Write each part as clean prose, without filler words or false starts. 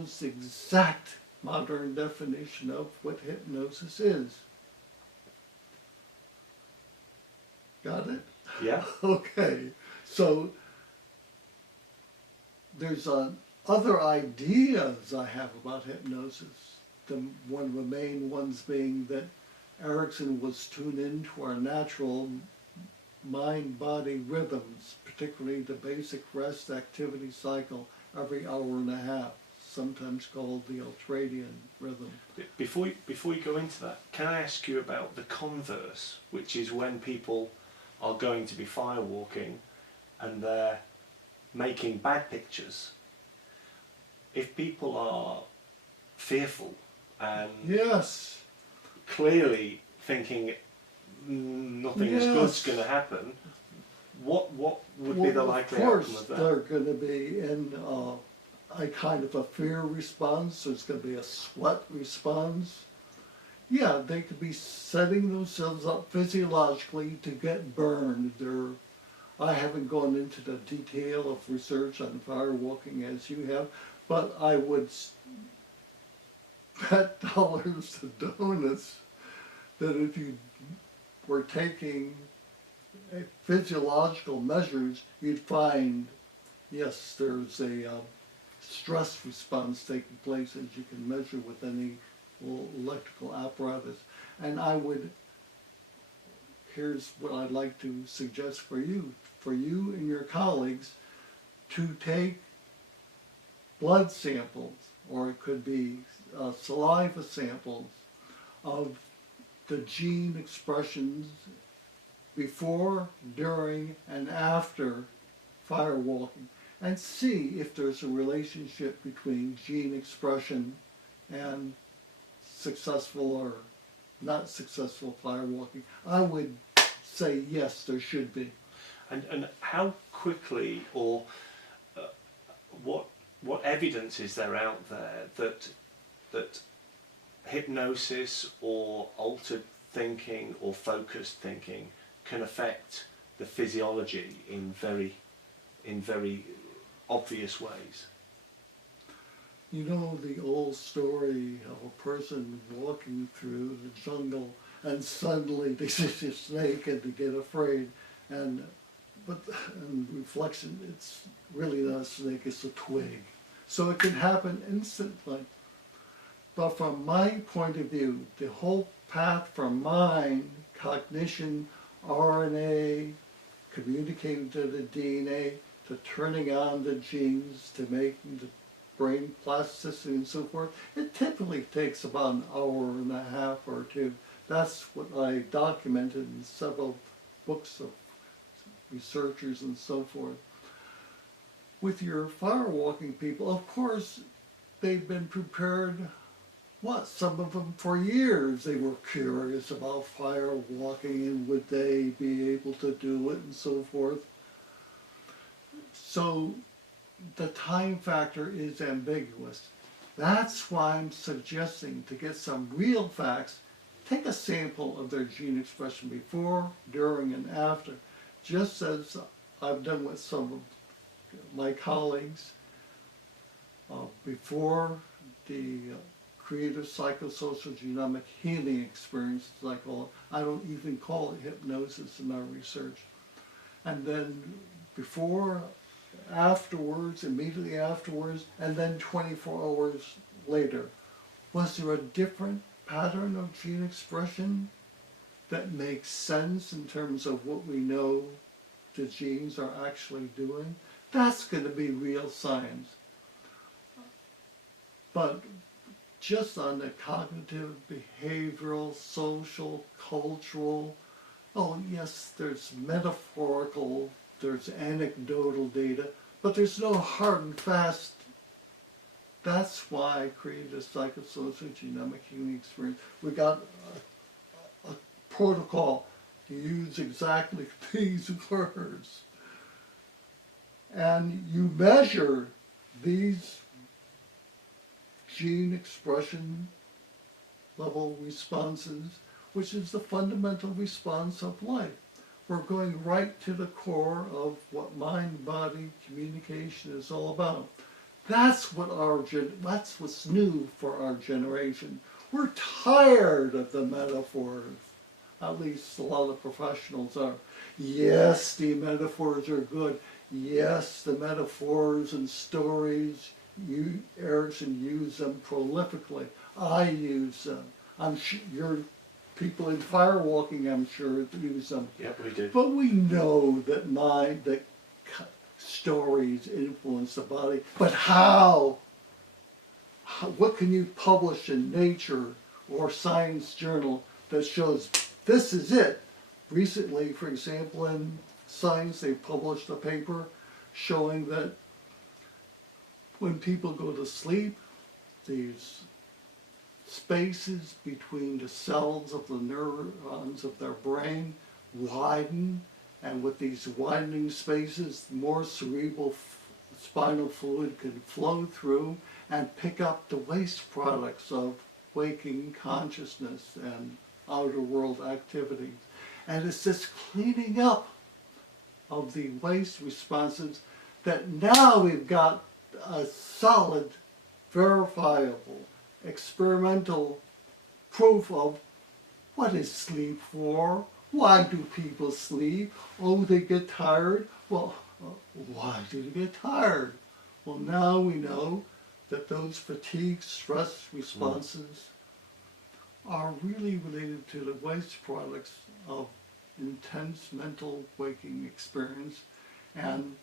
knows the exact modern definition of what hypnosis is. Got it? Yeah. Okay. So there's other ideas I have about hypnosis. One of the main ones being that Erickson was tuned into our natural mind-body rhythms, particularly the basic rest activity cycle every hour and a half, sometimes called the ultradian rhythm. Before you go into that, can I ask you about the converse, which is when people are going to be firewalking and they're making bad pictures? If people are fearful and Yes. clearly thinking nothing good's going to happen, what would be the likely outcome of that? Of course, they're going to be in a kind of a fear response. There's going to be a sweat response. Yeah, they could be setting themselves up physiologically to get burned. I haven't gone into the detail of research on firewalking as you have, but I would bet dollars to donuts that if you were taking physiological measures, you'd find, yes, there's a stress response taking place, as you can measure with any electrical apparatus. And here's what I'd like to suggest for you and your colleagues, to take blood samples, or it could be saliva samples of the gene expressions before, during, and after firewalking, and see if there's a relationship between gene expression and successful or not successful firewalking. I would say yes, there should be. And how quickly, or what evidence is there out there that hypnosis or altered thinking or focused thinking can affect the physiology in very obvious ways? You know the old story of a person walking through the jungle and suddenly they see a snake and they get afraid, and reflection, it's really not a snake, it's a twig. So it can happen instantly. But from my point of view, the whole path from mind, cognition, RNA, communicating to the DNA, to turning on the genes, to making the brain plasticity and so forth, it typically takes about an hour and a half or two. That's what I documented in several books of researchers and so forth. With your firewalking people, of course, they've been prepared, some of them for years. They were curious about firewalking and would they be able to do it and so forth. So the time factor is ambiguous. That's why I'm suggesting, to get some real facts, take a sample of their gene expression before, during, and after, just as I've done with some of my colleagues before the creative psychosocial genomic healing experience, as I call it. I don't even call it hypnosis in our research. And then before, afterwards, immediately afterwards, and then 24 hours later. Was there a different pattern of gene expression that makes sense in terms of what we know the genes are actually doing? That's going to be real science. But just on the cognitive, behavioral, social, cultural, oh yes, there's metaphorical, there's anecdotal data, but there's no hard and fast. That's why I created a psychosocial genomic healing experience. We got a protocol to use exactly these words. And you measure these gene expression level responses, which is the fundamental response of life. We're going right to the core of what mind-body communication is all about. That's that's what's new for our generation. We're tired of the metaphors. At least a lot of professionals are. Yes, the metaphors are good. Yes, the metaphors and stories, Erickson used them prolifically. I use them. I'm sure your people in firewalking, I'm sure, use them. Yeah, we do. But we know that stories influence the body. But how? What can you publish in Nature or Science Journal that shows this is it? Recently, for example, in Science, they published a paper showing that when people go to sleep, these spaces between the cells of the neurons of their brain widen, and with these widening spaces, more cerebral spinal fluid can flow through and pick up the waste products of waking consciousness and outer world activities. And it's this cleaning up of the waste responses that now we've got a solid, verifiable, experimental proof of what is sleep for, why do people sleep, oh they get tired, well why do they get tired? Well now we know that those fatigue, stress responses are really related to the waste products of intense mental waking experience, and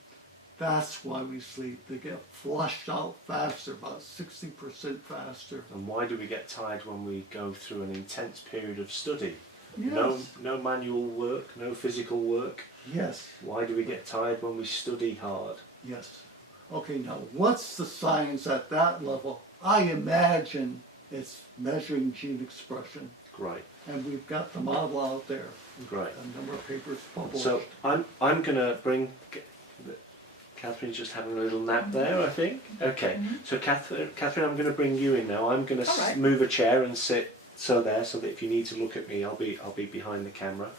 that's why we sleep. They get flushed out faster, about 60% faster. And why do we get tired when we go through an intense period of study? Yes. No manual work, no physical work. Yes. Why do we get tired when we study hard? Yes. Okay, now what's the science at that level? I imagine it's measuring gene expression. Great. And we've got the model out there. Great. A number of papers published. So I'm going to bring... Catherine's just having a little nap there, I think. Okay. So Catherine, I'm going to bring you in now. I'm going to move a chair and sit so that if you need to look at me, I'll be behind the camera.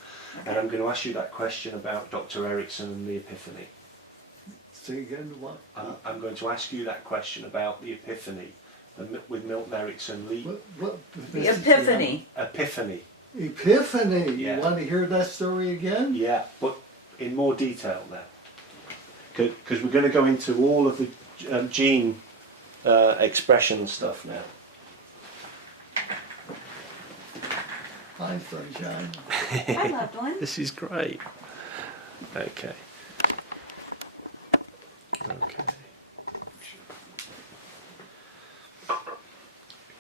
Okay. And I'm going to ask you that question about Dr. Erickson and the Epiphany. Say again, what? I'm going to ask you that question about the Epiphany with Milton Erickson. The Epiphany. Epiphany. Epiphany. Yeah. You want to hear that story again? Yeah, but in more detail now. Because we're going to go into all of the gene expression stuff now. Hi, sunshine. Hi, loved one. This is great. Okay. Okay.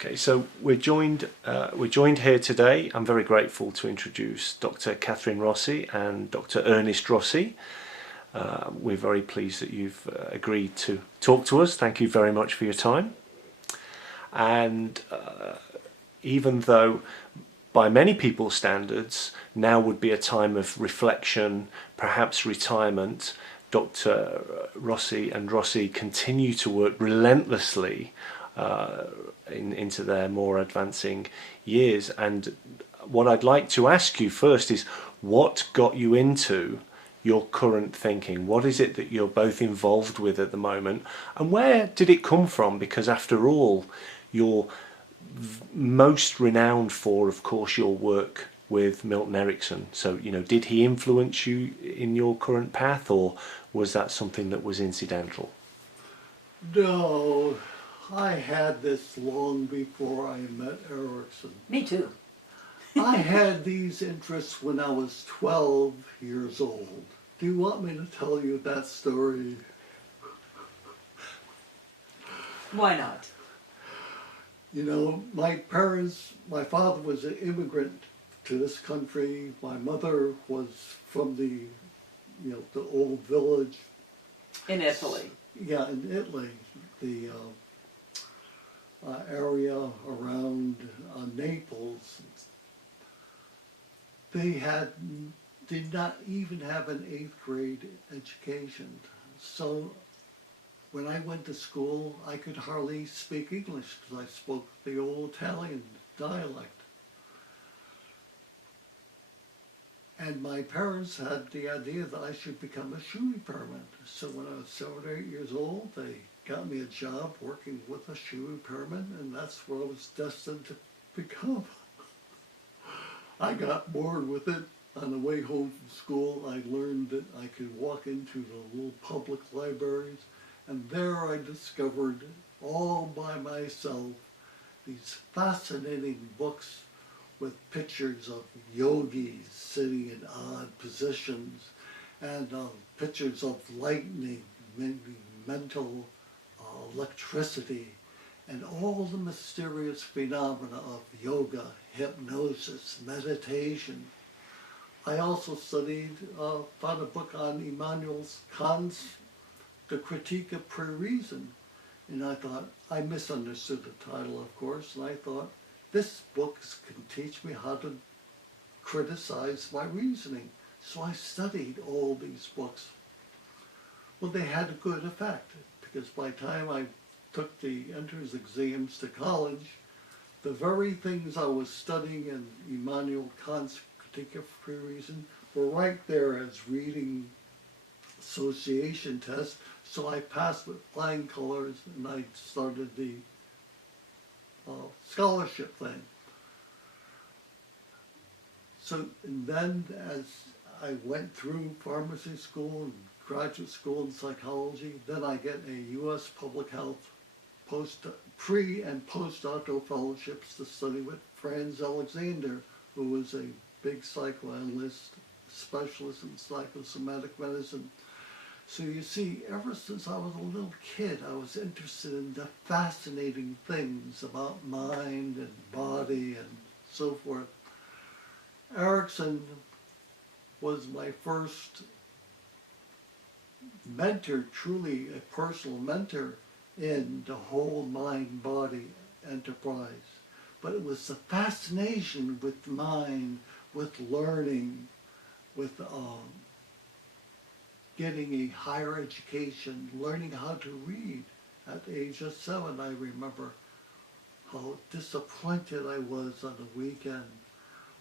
Okay, so we're joined here today. I'm very grateful to introduce Dr. Catherine Rossi and Dr. Ernest Rossi. We're very pleased that you've agreed to talk to us. Thank you very much for your time. And even though by many people's standards now would be a time of reflection, perhaps retirement, Dr. Rossi and Rossi continue to work relentlessly into their more advancing years. And what I'd like to ask you first is, what got you into your current thinking? What is it that you're both involved with at the moment, and where did it come from? Because after all, you're most renowned for, of course, your work with Milton Erickson. So, did he influence you in your current path, or was that something that was incidental? No, I had this long before I met Erickson. Me too. I had these interests when I was 12 years old. Do you want me to tell you that story? Why not? My father was an immigrant to this country. My mother was from the old village. In Italy. Yeah, in Italy. The area around Naples. They did not even have an 8th grade education. So when I went to school, I could hardly speak English because I spoke the old Italian dialect. And my parents had the idea that I should become a shoe repairman. So when I was 7 or 8 years old, they got me a job working with a shoe repairman, and that's what I was destined to become. I got bored with it. On the way home from school, I learned that I could walk into the little public libraries, and there I discovered all by myself these fascinating books with pictures of yogis sitting in odd positions, and pictures of lightning, maybe mental electricity, and all the mysterious phenomena of yoga, hypnosis, meditation. I also found a book on Immanuel Kant's The Critique of Pre-Reason, and I thought, I misunderstood the title, of course, and I thought, this book can teach me how to criticize my reasoning. So I studied all these books. Well, they had a good effect, because by the time I took the entrance exams to college, the very things I was studying in Immanuel Kant's Critique of Pre-Reason were right there as reading association tests. So I passed with flying colors, and I started the scholarship thing. So and then as I went through pharmacy school and graduate school in psychology, then I get a U.S. Public Health pre- and postdoctoral fellowships to study with Franz Alexander, who was a big psychoanalyst, specialist in psychosomatic medicine. So you see, ever since I was a little kid, I was interested in the fascinating things about mind and body and so forth. Erickson was my first mentor, truly a personal mentor in the whole mind-body enterprise. But it was the fascination with mind, with learning, with getting a higher education, learning how to read. At the age of 7, I remember how disappointed I was on the weekend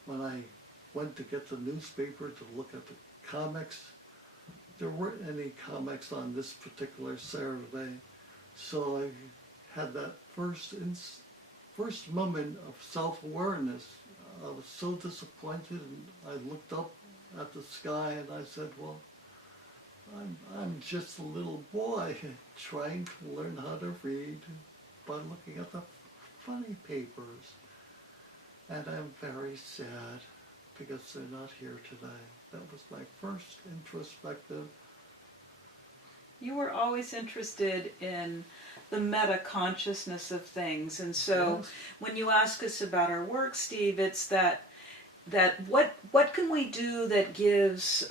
when I went to get the newspaper to look at the comics. There weren't any comics on this particular Saturday, so I had that first moment of self-awareness. I was so disappointed, and I looked up at the sky and I said, well, I'm just a little boy trying to learn how to read by looking at the funny papers. And I'm very sad because they're not here today. That was my first introspective. You were always interested in the meta-consciousness of things, and so Yes. when you ask us about our work, Steve, it's that what can we do that gives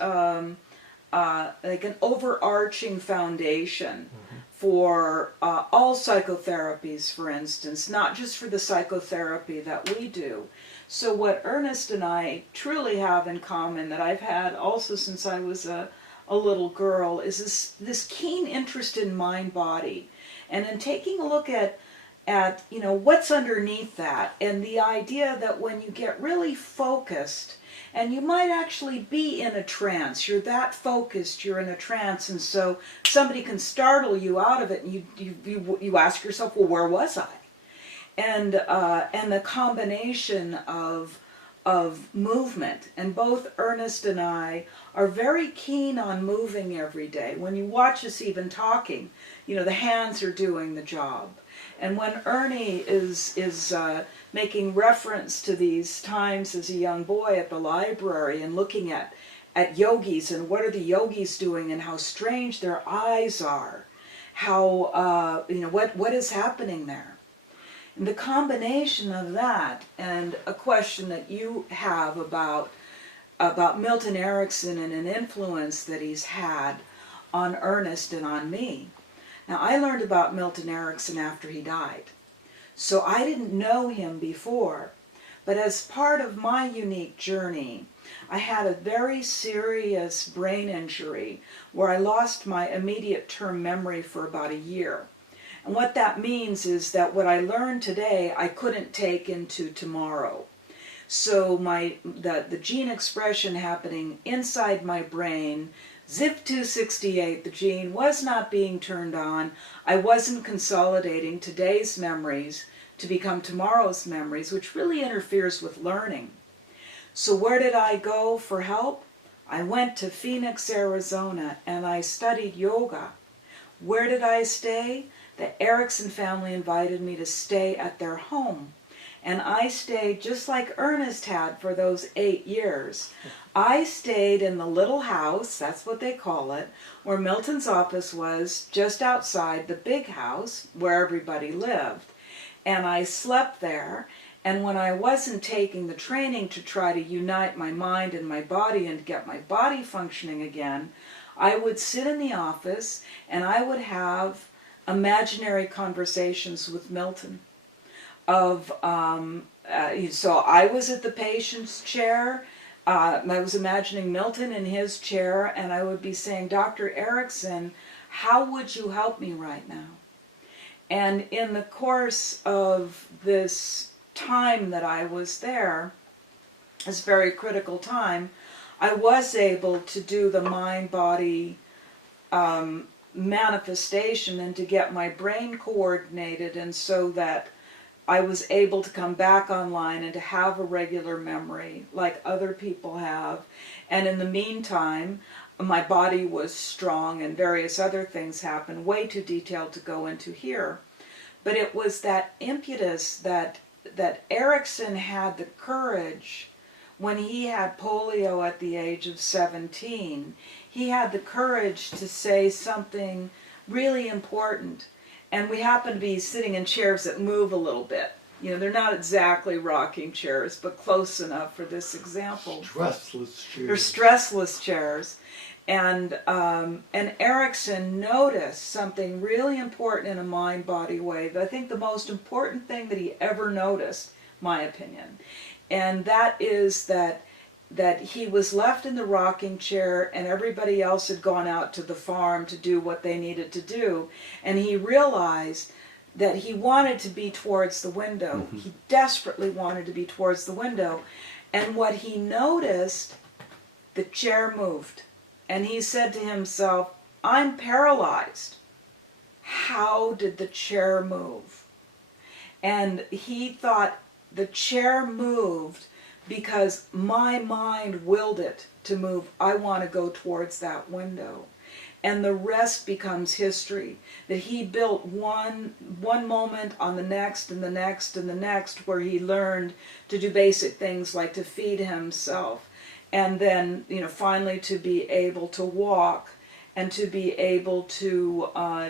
like an overarching foundation for all psychotherapies, for instance, not just for the psychotherapy that we do. So what Ernest and I truly have in common, that I've had also since I was a little girl, is this keen interest in mind-body, and in taking a look at what's underneath that, and the idea that when you get really focused, and you might actually be in a trance, you're that focused, you're in a trance, and so somebody can startle you out of it, and you ask yourself, well, where was I? And the combination of movement, and both Ernest and I are very keen on moving every day. When you watch us even talking, the hands are doing the job. And when Ernie is making reference to these times as a young boy at the library and looking at yogis and what are the yogis doing and how strange their eyes are, how what is happening there. And the combination of that and a question that you have about Milton Erickson and an influence that he's had on Ernest and on me. Now, I learned about Milton Erickson after he died, so I didn't know him before. But as part of my unique journey, I had a very serious brain injury where I lost my immediate term memory for about a year. And what that means is that what I learned today, I couldn't take into tomorrow. So the gene expression happening inside my brain ZIP268, the gene, was not being turned on. I wasn't consolidating today's memories to become tomorrow's memories, which really interferes with learning. So where did I go for help? I went to Phoenix, Arizona, and I studied yoga. Where did I stay? The Erickson family invited me to stay at their home. And I stayed just like Ernest had for those 8 years. I stayed in the little house, that's what they call it, where Milton's office was, just outside the big house where everybody lived. And I slept there. And when I wasn't taking the training to try to unite my mind and my body and get my body functioning again, I would sit in the office and I would have imaginary conversations with Milton. So I was at the patient's chair. I was imagining Milton in his chair, and I would be saying, Dr. Erickson, how would you help me right now? And in the course of this time that I was there, this very critical time, I was able to do the mind-body manifestation and to get my brain coordinated, and so that I was able to come back online and to have a regular memory like other people have. And in the meantime, my body was strong and various other things happened, way too detailed to go into here. But it was that impetus that Erickson had the courage when he had polio at the age of 17. He had the courage to say something really important. And we happen to be sitting in chairs that move a little bit. You know, they're not exactly rocking chairs, but close enough for this example. Stressless chairs. They're stressless chairs. And Erickson noticed something really important in a mind-body way. I think the most important thing that he ever noticed, my opinion, and that is that he was left in the rocking chair and everybody else had gone out to the farm to do what they needed to do. And he realized that he wanted to be towards the window. Mm-hmm. He desperately wanted to be towards the window. And what he noticed, the chair moved. And he said to himself, I'm paralyzed. How did the chair move? And he thought the chair moved because my mind willed it to move. I want to go towards that window. And the rest becomes history. That he built one moment on the next and the next and the next, where he learned to do basic things like to feed himself. And then, finally to be able to walk and to be able to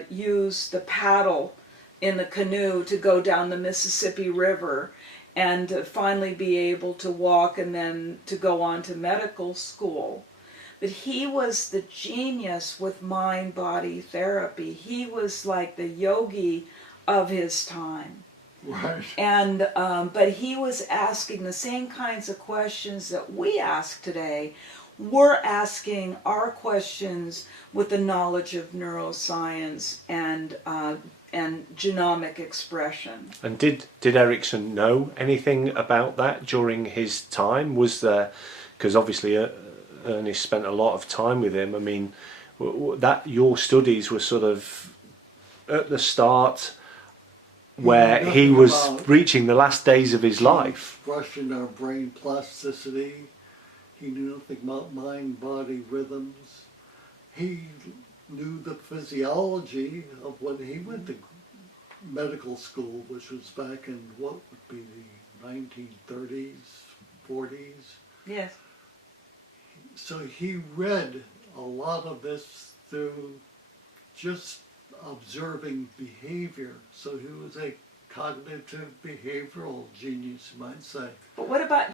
use the paddle in the canoe to go down the Mississippi River, and to finally be able to walk and then to go on to medical school. But he was the genius with mind-body therapy. He was like the yogi of his time. Right. And but he was asking the same kinds of questions that we ask today. We're asking our questions with the knowledge of neuroscience and genomic expression. And did Erickson know anything about that during his time? Was there, because obviously Ernest spent a lot of time with him. I mean, that your studies were sort of at the start, where he was reaching the last days of his life. Expression or brain plasticity. He knew nothing about mind-body rhythms. He knew the physiology of when he went to medical school, which was back in what would be the 1930s, 40s. Yes. So he read a lot of this through just observing behavior. So he was a cognitive behavioral genius, you might say. But what about